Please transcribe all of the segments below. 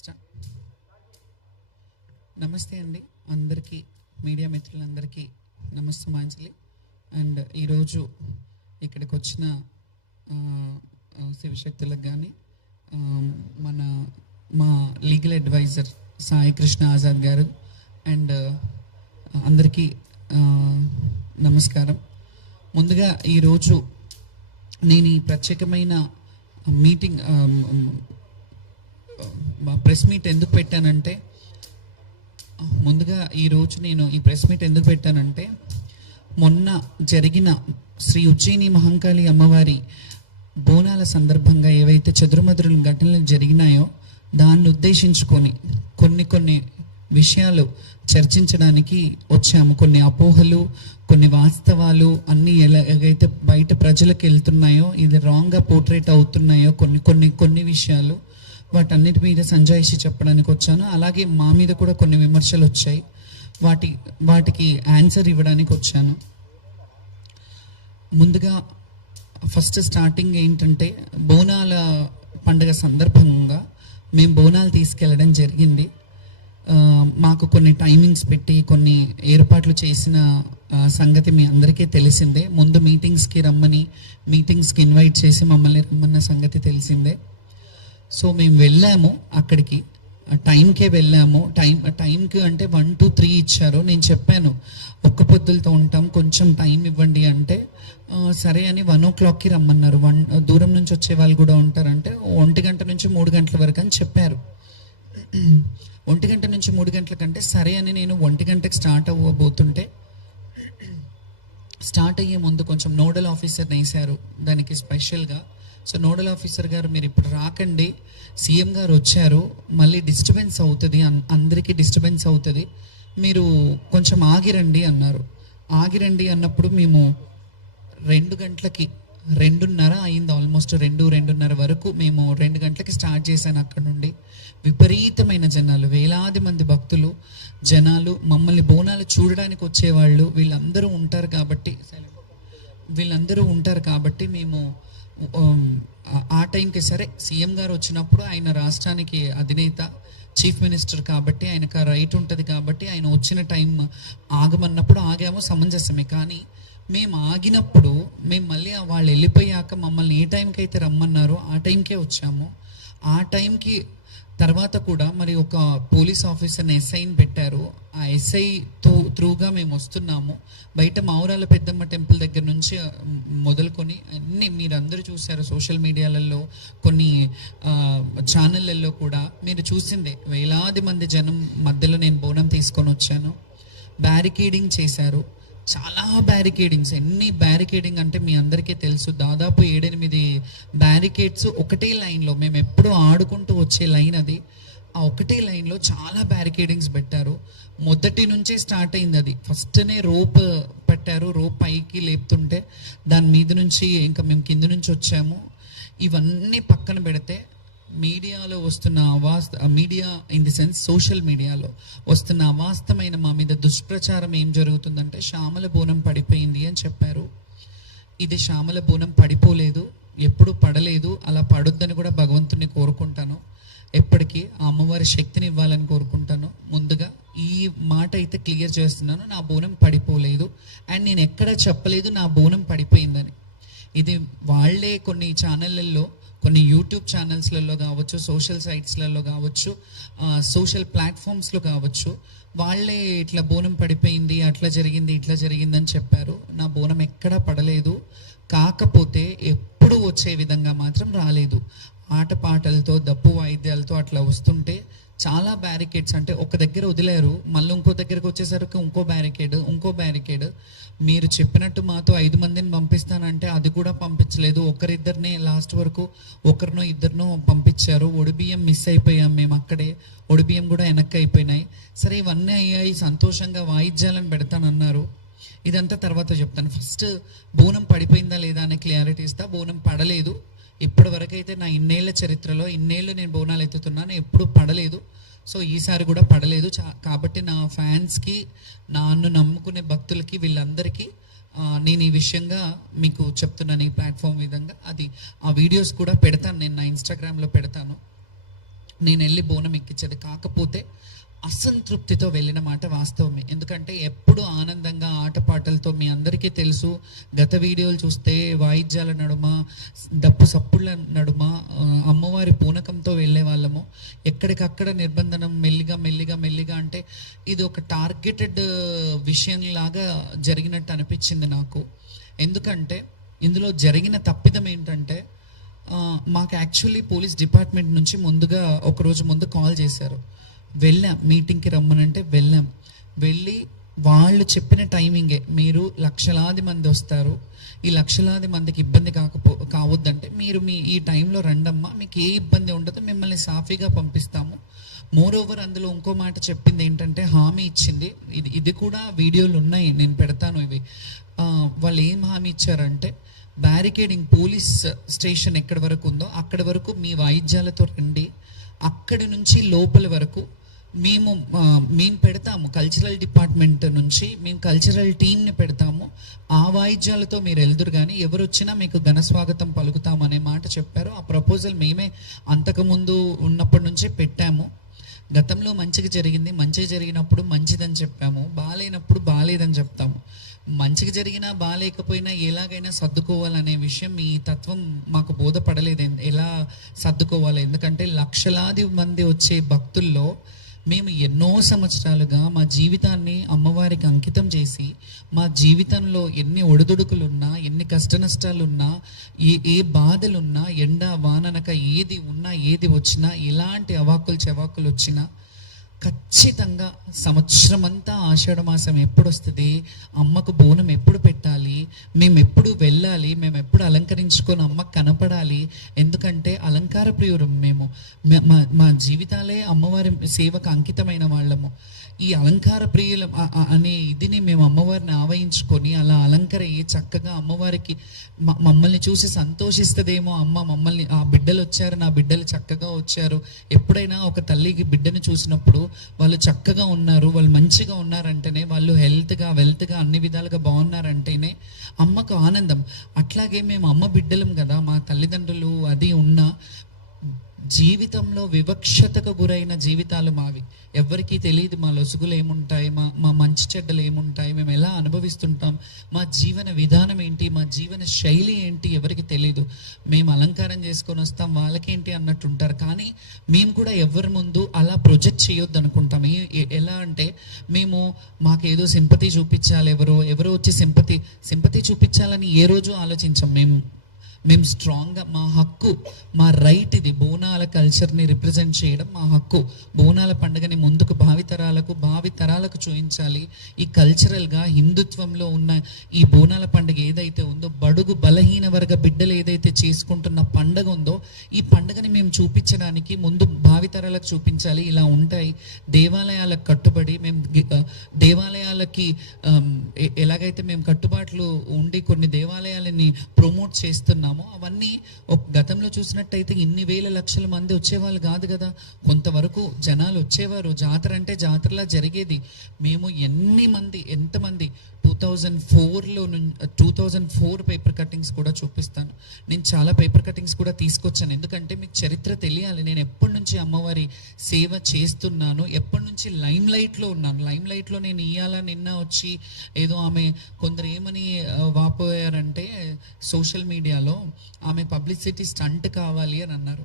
Start. నమస్తే అండి అందరికీ, మీడియా మిత్రులందరికీ నమస్తమాంజలి. అండ్ ఈరోజు ఇక్కడికి వచ్చిన శివశక్తులకు కానీ మన మా లీగల్ అడ్వైజర్ సాయి కృష్ణ ఆజాద్ గారు అండ్ అందరికీ నమస్కారం. ముందుగా ఈరోజు నేను ఈ ప్రత్యేకమైన మీటింగ్ ప్రెస్ మీట్ ఎందుకు పెట్టానంటే మొన్న జరిగిన శ్రీ ఉజ్జయిని మహంకాళి అమ్మవారి బోనాల సందర్భంగా ఏవైతే చెదురుమదురు ఘటనలు జరిగినాయో దాన్ని ఉద్దేశించుకొని కొన్ని విషయాలు చర్చించడానికి వచ్చాము. కొన్ని అపోహలు, కొన్ని వాస్తవాలు అన్నీ ఎలాగైతే బయట ప్రజలకు వెళ్తున్నాయో, ఇది రాంగ్గా పోర్ట్రేట్ అవుతున్నాయో కొన్ని విషయాలు, వాటన్నిటి మీద సంజాయిషి చెప్పడానికి వచ్చాను. అలాగే మా మీద కూడా కొన్ని విమర్శలు వచ్చాయి, వాటికి ఆన్సర్ ఇవ్వడానికి వచ్చాను. ముందుగా ఫస్ట్ స్టార్టింగ్ ఏంటంటే, బోనాల పండుగ సందర్భంగా మేము బోనాలు తీసుకెళ్ళడం జరిగింది. మాకు కొన్ని టైమింగ్స్ పెట్టి కొన్ని ఏర్పాట్లు చేసిన సంగతి మీ అందరికీ తెలిసిందే. ముందు మీటింగ్స్కి ఇన్వైట్ చేసి మమ్మల్ని రమ్మన్న సంగతి తెలిసిందే. సో మేము వెళ్ళాము, అక్కడికి టైంకే వెళ్ళాము. టైంకి అంటే 1 to 3 ఇచ్చారు. నేను చెప్పాను ఒక్క పొద్దులతో ఉంటాం, కొంచెం టైం ఇవ్వండి అంటే సరే అని 1 o'clockకి రమ్మన్నారు. దూరం నుంచి వచ్చే వాళ్ళు కూడా ఉంటారంటే 1 గంట నుంచి 3 గంటల వరకు అని చెప్పారు. 1 గంట నుంచి 3 గంటల కంటే సరే అని నేను 1 గంటకి స్టార్ట్ అవ్వబోతుంటే, స్టార్ట్ అయ్యే ముందు కొంచెం నోడల్ ఆఫీసర్ని వేశారు దానికి స్పెషల్గా. సో నోడల్ ఆఫీసర్ గారు, మీరు ఇప్పుడు రాకండి, సీఎం గారు వచ్చారు, మళ్ళీ డిస్టర్బెన్స్ అవుతుంది, అందరికీ డిస్టర్బెన్స్ అవుతుంది, మీరు కొంచెం ఆగిరండి అన్నారు. ఆగిరండి అన్నప్పుడు మేము 2 గంటలకి 2:30 అయింది, ఆల్మోస్ట్ 2:30 వరకు మేము 2 గంటలకి స్టార్ట్ చేశాను. అక్కడ నుండి విపరీతమైన జనాలు, వేలాది మంది భక్తులు, జనాలు, మమ్మల్ని బోనాలు చూడడానికి వచ్చేవాళ్ళు, వీళ్ళందరూ ఉంటారు కాబట్టి మేము ఆ టైంకి సరే, సీఎం గారు వచ్చినప్పుడు ఆయన రాష్ట్రానికి అధినేత, చీఫ్ మినిస్టర్ కాబట్టి ఆయనకు రైట్ ఉంటుంది కాబట్టి ఆయన వచ్చిన టైం ఆగమన్నప్పుడు ఆగాము, సమంజసమే. కానీ మేము ఆగినప్పుడు మేము మళ్ళీ వాళ్ళు వెళ్ళిపోయాక మమ్మల్ని ఏ టైంకి అయితే రమ్మన్నారో ఆ టైంకే వచ్చాము. ఆ టైంకి తర్వాత కూడా మరి ఒక పోలీస్ ఆఫీసర్ని ఎస్ఐని పెట్టారు. ఆ ఎస్ఐ త్రూగా మేము వస్తున్నాము. బయట మావురాల పెద్దమ్మ టెంపుల్ దగ్గర నుంచి మొదలుకొని అన్నీ మీరందరూ చూశారు సోషల్ మీడియాలలో, కొన్ని ఛానళ్ళల్లో కూడా మీరు చూసిందే. వేలాది మంది జనం మధ్యలో నేను బోనం తీసుకొని వచ్చాను. బ్యారికేడింగ్ చేశారు, చాలా బ్యారికేడింగ్స్. ఎన్ని బ్యారికేడింగ్ అంటే మీ అందరికీ తెలుసు, దాదాపు 7-8 బ్యారికేడ్స్ ఒకటే లైన్లో. మేము ఎప్పుడు ఆడుకుంటూ వచ్చే లైన్ అది. ఆ ఒకటే లైన్లో చాలా బ్యారికేడింగ్స్ పెట్టారు. మొదటి నుంచే స్టార్ట్ అయింది అది. ఫస్ట్నే రోప్ పెట్టారు, రోప్ పైకి లేపుతుంటే దాని మీద నుంచి ఇంకా మేము కింద నుంచి వచ్చాము. ఇవన్నీ పక్కన పెడితే మీడియాలో వస్తున్న media in the sense social మీడియాలో వస్తున్న అవాస్తవమైన మా మీద దుష్ప్రచారం ఏం జరుగుతుందంటే, శ్యామల బోనం పడిపోయింది అని చెప్పారు. ఇది శ్యామల బోనం పడిపోలేదు, ఎప్పుడు పడలేదు, అలా పడొద్దని కూడా భగవంతుని కోరుకుంటాను. ఎప్పటికీ ఆ అమ్మవారి శక్తిని ఇవ్వాలని కోరుకుంటాను. ముందుగా ఈ మాట అయితే క్లియర్ చేస్తున్నాను, నా బోనం పడిపోలేదు. అండ్ నేను ఎక్కడ చెప్పలేదు నా బోనం పడిపోయిందని. ఇది వాళ్ళే కొన్ని ఛానళ్ళల్లో, కొన్ని యూట్యూబ్ ఛానల్స్లలో కావచ్చు, సోషల్ సైట్స్లలో కావచ్చు, సోషల్ ప్లాట్ఫామ్స్లో కావచ్చు, వాళ్ళే ఇట్లా బోనం పడిపోయింది, అట్లా జరిగింది, ఇట్లా జరిగిందని చెప్పారు. నా బోనం ఎక్కడా పడలేదు. కాకపోతే ఎప్పుడు వచ్చే విధంగా మాత్రం రాలేదు. ఆటపాటలతో, దప్పు వాయిద్యాలతో అట్లా వస్తుంటే చాలా బ్యారికేడ్స్, అంటే ఒక దగ్గర వదిలేరు, మళ్ళీ ఇంకో దగ్గరకు వచ్చేసరికి ఇంకో బ్యారికేడ్. మీరు చెప్పినట్టు మాతో 5 మందిని పంపిస్తానంటే అది కూడా పంపించలేదు. ఒకరిద్దరినే లాస్ట్ వరకు, ఒకరినో ఇద్దరినో పంపించారు. ఒడిబియ్యం మిస్ అయిపోయాం మేము అక్కడే, ఒడిబియ్యం కూడా వెనక్కి అయిపోయినాయి. సరే ఇవన్నీ అయ్యాయి, సంతోషంగా వాయిద్యాలను పెడతానన్నారు. ఇదంతా తర్వాత చెప్తాను. ఫస్ట్ బోనం పడిపోయిందా లేదా అనే క్లారిటీ ఇస్తా. బోనం పడలేదు. ఇప్పటి వరకు అయితే నా ఇన్నేళ్ల చరిత్రలో, ఇన్నేళ్ళు నేను బోనాలు ఎత్తుతున్నాను, ఎప్పుడు పడలేదు. సో ఈసారి కూడా పడలేదు. కాబట్టి నా ఫ్యాన్స్కి, నన్ను నమ్ముకునే భక్తులకి, వీళ్ళందరికీ నేను ఈ విషయంగా మీకు చెప్తున్నాను ఈ ప్లాట్ఫామ్ విధంగా. అది ఆ వీడియోస్ కూడా పెడతాను, నేను నా ఇన్స్టాగ్రామ్లో పెడతాను. నేను వెళ్ళి బోనం ఎక్కించేది. కాకపోతే అసంతృప్తితో వెళ్ళిన మాట వాస్తవమే. ఎందుకంటే ఎప్పుడు ఆనందంగా ఆటపాటలతో, మీ అందరికీ తెలుసు, గత వీడియోలు చూస్తే వాయిద్యాల నడుమ, డప్పు సప్పుళ్ళ నడుమ అమ్మవారి పూనకంతో వెళ్ళే వాళ్ళము. ఎక్కడికక్కడ నిర్బంధనం మెల్లిగా మెల్లిగా మెల్లిగా, అంటే ఇది ఒక టార్గెటెడ్ విషయంలాగా జరిగినట్టు అనిపించింది నాకు. ఎందుకంటే ఇందులో జరిగిన తప్పిదం ఏంటంటే, మాకు యాక్చువల్లీ పోలీస్ డిపార్ట్మెంట్ నుంచి ముందుగా ఒకరోజు ముందు కాల్ చేశారు. వెళ్ళాం, మీటింగ్కి రమ్మనంటే వెళ్ళాం. వెళ్ళి వాళ్ళు చెప్పిన టైమింగే, మీరు లక్షలాది మంది వస్తారు, ఈ లక్షలాది మందికి ఇబ్బంది కావద్దంటే మీరు ఈ టైంలో రండమ్మా, మీకు ఏ ఇబ్బంది ఉండదు, మిమ్మల్ని సాఫీగా పంపిస్తాము. మోర్ ఓవర్ అందులో ఇంకో మాట చెప్పింది ఏంటంటే, హామీ ఇచ్చింది, ఇది కూడా వీడియోలు ఉన్నాయి, నేను పెడతాను ఇవి. వాళ్ళు ఏం హామీ ఇచ్చారంటే, బ్యారికేడింగ్ పోలీస్ స్టేషన్ ఎక్కడి వరకు ఉందో అక్కడి వరకు మీ వాయిద్యాలతో రండి, అక్కడి నుంచి లోపల వరకు మేము పెడతాము, కల్చరల్ డిపార్ట్మెంట్ నుంచి మేము కల్చరల్ టీమ్ని పెడతాము, ఆ వాయిద్యాలతో మీరు వెళ్దురు కానీ ఎవరు వచ్చినా మీకు ఘన స్వాగతం పలుకుతాము అనే మాట చెప్పారు. ఆ ప్రపోజల్ మేమే అంతకుముందు ఉన్నప్పటి నుంచే పెట్టాము. గతంలో మంచిగా జరిగింది, మంచిగా జరిగినప్పుడు మంచిదని చెప్పాము, బాగాలేనప్పుడు బాగాలేదని చెప్తాము. మంచిగా జరిగినా బాగాలేకపోయినా ఎలాగైనా సర్దుకోవాలనే విషయం మీ తత్వం మాకు బోధపడలేదు, ఎలా సర్దుకోవాలి. ఎందుకంటే లక్షలాది మంది వచ్చే భక్తుల్లో మేము ఎన్నో సంవత్సరాలుగా మా జీవితాన్ని అమ్మవారికి అంకితం చేసి, మా జీవితంలో ఎన్ని ఒడిదుడుకులున్నా, ఎన్ని కష్ట నష్టాలున్నా, ఏ బాధలున్నా, ఎండ వాననక ఏది ఉన్నా, ఏది వచ్చినా, ఎలాంటి అవాకులు చెవాకులు వచ్చినా ఖచ్చితంగా సంవత్సరం అంతా ఆషాఢ మాసం ఎప్పుడు వస్తుంది, అమ్మకు బోనం ఎప్పుడు పెట్టాలి, మేము ఎప్పుడు వెళ్ళాలి, మేము ఎప్పుడు అలంకరించుకొని అమ్మకు కనపడాలి. ఎందుకంటే అలంకార ప్రియురం మేము, మా జీవితాలే అమ్మవారి సేవకు అంకితమైన వాళ్ళము. ఈ అలంకార ప్రియులం అనే ఇదిని మేము అమ్మవారిని ఆవహించుకొని అలా అలంకరయ్యి చక్కగా అమ్మవారికి మమ్మల్ని చూసి సంతోషిస్తుందేమో, అమ్మ మమ్మల్ని, ఆ బిడ్డలు వచ్చారు, నా బిడ్డలు చక్కగా వచ్చారు. ఎప్పుడైనా ఒక తల్లికి బిడ్డను చూసినప్పుడు వాళ్ళు చక్కగా ఉన్నారు, వాళ్ళు మంచిగా ఉన్నారంటేనే, వాళ్ళు హెల్త్గా వెల్త్గా అన్ని విధాలుగా బాగున్నారంటేనే అమ్మకు ఆనందం. అట్లాగే మేము అమ్మ బిడ్డలం కదా, మా తల్లిదండ్రులు అది ఉన్నా జీవితంలో వివక్షతకు గురైన జీవితాలు మావి. ఎవరికీ తెలియదు మా లొసుగులు ఏముంటాయి, మా మంచి చెడ్డలు ఏముంటాయి, మేము ఎలా అనుభవిస్తుంటాం, మా జీవన విధానం ఏంటి, మా జీవన శైలి ఏంటి ఎవరికి తెలియదు. మేము అలంకారం చేసుకొని వస్తాం, వాళ్ళకేంటి అన్నట్టు ఉంటారు. కానీ మేము కూడా ఎవరి ముందు అలా ప్రొజెక్ట్ చేయొద్దు అనుకుంటాం. ఎలా అంటే, మాకేదో సింపతి చూపించాలి, ఎవరో వచ్చి సింపతి చూపించాలని ఏ రోజు ఆలోచించాం. మేము స్ట్రాంగ్గా, మా హక్కు, మా రైట్ ఇది, బోనాల కల్చర్ని రిప్రజెంట్ చేయడం మా హక్కు. బోనాల పండుగని ముందుకు భావితరాలకు చూపించాలి. ఈ కల్చరల్గా హిందుత్వంలో ఉన్న ఈ బోనాల పండుగ ఏదైతే ఉందో, బడుగు బలహీన వర్గ బిడ్డలు ఏదైతే చేసుకుంటున్న పండుగ ఉందో, ఈ పండుగని మేము చూపించడానికి ముందు భావితరాలకు చూపించాలి. ఇలా ఉంటాయి దేవాలయాలకు కట్టుబడి, మేము దేవాలయాలకి ఎలాగైతే మేము కట్టుబాట్లు ఉండి కొన్ని దేవాలయాలని ప్రమోట్ చేస్తున్నాము, అవన్నీ గతంలో చూసినట్టయితే ఇన్ని వేల లక్షల మంది వచ్చేవాళ్ళు కాదు కదా. కొంతవరకు జనాలు వచ్చేవారు, జాతర అంటే జాతరలా జరిగేది. మేము ఎంతమంది 2004 పేపర్ కటింగ్స్ కూడా చూపిస్తాను. నేను చాలా పేపర్ కటింగ్స్ కూడా తీసుకొచ్చాను, ఎందుకంటే మీకు చరిత్ర తెలియాలి. నేను ఎప్పటి నుంచి అమ్మవారి సేవ చేస్తున్నాను, ఎప్పటి నుంచి లైమ్ లైట్లో ఉన్నాను. లైమ్ లైట్లో నేను నిన్న వచ్చి ఏదో కొందరు ఏమని వాపోయారంటే సోషల్ మీడియాలో, ఆమె పబ్లిసిటీ స్టంట్ కావాలి అని అన్నారు.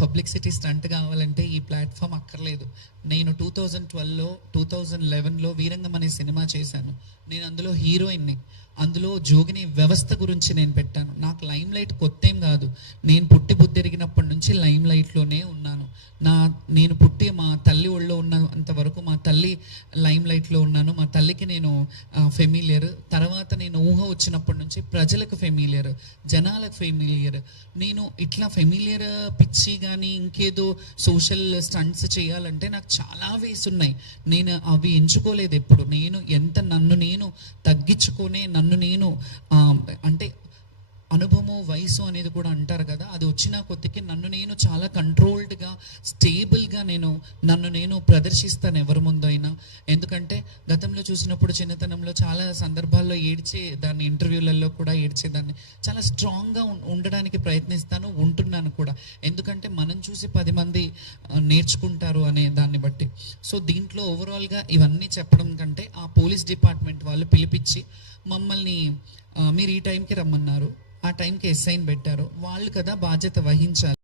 పబ్లిసిటీ స్టంట్ కావాలంటే ఈ ప్లాట్ఫామ్ అక్కర్లేదు. నేను 2012లో 2011లో వీరంగం అనే సినిమా చేశాను. నేను అందులో హీరోయిన్ని. అందులో జోగిని వ్యవస్థ గురించి నేను పెట్టాను. నాకు లైమ్ లైట్ కొత్త ఏం కాదు, నేను పుట్టి బుద్ధిరిగినప్పటి నుంచి లైమ్ లైట్లోనే ఉన్నాను. నేను పుట్టి మా తల్లి ఒళ్ళో ఉన్నంత వరకు మా తల్లి లైమ్ లైట్లో ఉన్నాను. మా తల్లికి నేను ఫెమిలియర్. తర్వాత నేను ఊహ వచ్చినప్పటి నుంచి ప్రజలకు ఫెమిలియర్, జనాలకు ఫెమిలియర్. నేను ఇట్లా ఫెమిలియర్ పిచ్చి కానీ ఇంకేదో సోషల్ స్టంట్స్ చేయాలంటే నాకు చాలా వేస్ ఉన్నాయి. నేను అవి ఎంచుకోలేదు ఎప్పుడు. నన్ను నేను తగ్గించుకొని, నన్ను నేను అంటే అనుభవము వయసు అనేది కూడా అంటారు కదా, అది వచ్చిన కొద్దికి నన్ను నేను చాలా కంట్రోల్డ్గా, స్టేబుల్గా నన్ను నేను ప్రదర్శిస్తాను ఎవరి ముందు అయినా. ఎందుకంటే గతంలో చూసినప్పుడు చిన్నతనంలో చాలా సందర్భాల్లో దాన్ని ఇంటర్వ్యూలలో కూడా ఏడ్చేదాన్ని. చాలా స్ట్రాంగ్గా ఉండడానికి ప్రయత్నిస్తాను, ఉంటున్నాను కూడా. ఎందుకంటే మనం చూసి 10 మంది నేర్చుకుంటారు అనే దాన్ని బట్టి. సో దీంట్లో ఓవరాల్గా ఇవన్నీ చెప్పడం కంటే ఆ పోలీస్ డిపార్ట్మెంట్ వాళ్ళు పిలిపించి మమ్మల్ని మీరు ఈ టైంకి రమ్మన్నారు, ఆ టైంకి ఎస్ఐని పెట్టారు, వాళ్ళు కదా బాధ్యత వహించాలి.